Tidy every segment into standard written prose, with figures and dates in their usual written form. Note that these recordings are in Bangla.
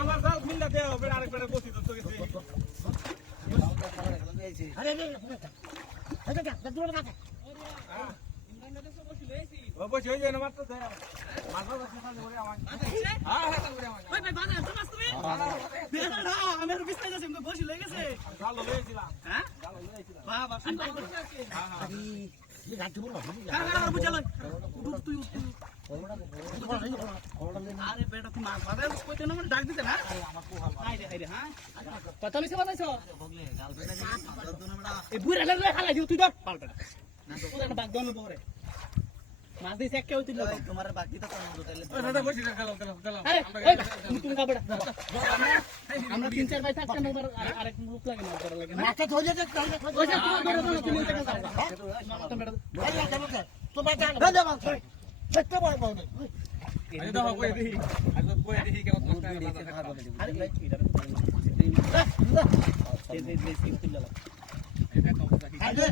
আমার জাল মিল দে বেড়া আরেক বেড়া বসি তো তোকে আরে রে আরে যা দূরে রাখ ও বসি হই যায় না মাত্র ধরে মাছ মাছ খালি বলে আমার হ্যাঁ হ্যাঁ করে আমার ওই ভাই বাজার তো মাছ তুমি না আমি আর বিস্তারিত আছে আমি বসি লয়ে গেছে জাল লইছিলাম হ্যাঁ জাল লইছিলাম বাবা সুন্দর করতে আছে আরে এই রাখতে বল না হ্যাঁ বুঝা লই তুই আরে বেটা তুই মাছ বাজার কইতে না মানে ডাক দিতে না আইরে আইরে হ্যাঁ কথা মিছে বাজাইছো এই বুড়া লাগলে খালাই দিও তুই ধর পাল্টা না তো ওটা বাগ দন পরে মাছ দিছে এক কেউ তুই তোমার বাকি তো কোন তাইলে ও দাদা বসি গেল আরে ওই তুমি কাবড়া আমরা তিন চার ভাই থাকতাম একবার আরেক লোক লাগে না করা লাগে না মাথা ধরে যে ওই যে তোমার ধরে তুমি এটা যাও আরে যা তো বাটা না মাছ সত্য বড় বড় আরে দাও কই দেখি আজ কই দেখি কেন তোমার আরে ভাই এটা এই যে সিম্পল লাগা আরে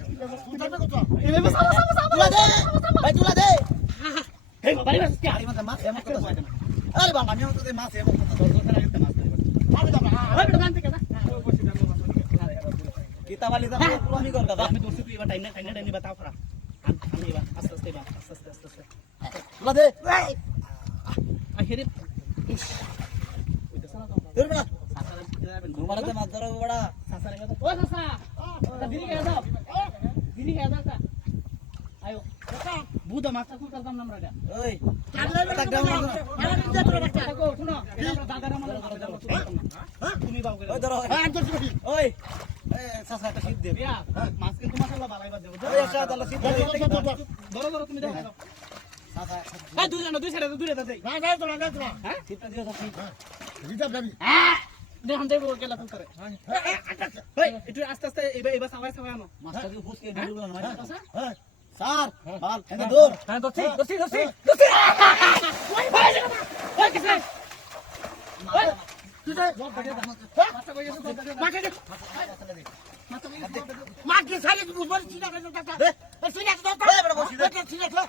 তুই যাবে কত এই ভাই সাবা তুলা দে ভাই তুলা দে এই বাড়ি মাছ কি আরে মাছ এমন কথা আরে বাবা আমি তো মাছ এমন কথা আরে বাবা ওই বেটা জানতে কেন বসি গেল কিতা বালি দা আমি কর দাদা আমি দোস্ত তুই এবার টাইম বাতাও করা আমি এবার আস্তে আস্তে তুলা দে আখেরে ইস ওইটা সালা তো ধরবে না সাসারে দিতে যাবেন ঘুমাতে মাছ ধরো বড়া সাসারে গেল ও সাসা দিদি কে দাও দিদি কে দাও আয়ো বুদা মাছটা কোন করতাম না আমরা ওই দেখো শুনো দাদার আমাদের তুমি বাও করে ওই ধরো ওই সাসা একটা শীত দে রিয়া মাছ কিন্তু মাশাআল্লাহ ভালোই বাজে ওই আসা তাহলে শীত দে ধরো তুমি দেখো সাসা এই দুই সাইডে দূরে দাও না না তোলা না তোলা হ্যাঁ শীতটা দিও সাসি রিজার্ভ যাবি দেখুন দেখো গেলা তুমি করে এই একটু আস্তে আস্তে এবার সবাই আনো মাছটা কি ফুসকে দিল না আচ্ছা হ্যাঁ স্যার বাল এনে দূর হ্যাঁ দছি ওই ভাই ওই কিসে ওই তুই যা মাথা কই গেছে মাথা দে মা কি সারি বুঝবো চিনা করে দাদা এ চিনা তো দাদা এ বড় বসি দে চিনা তো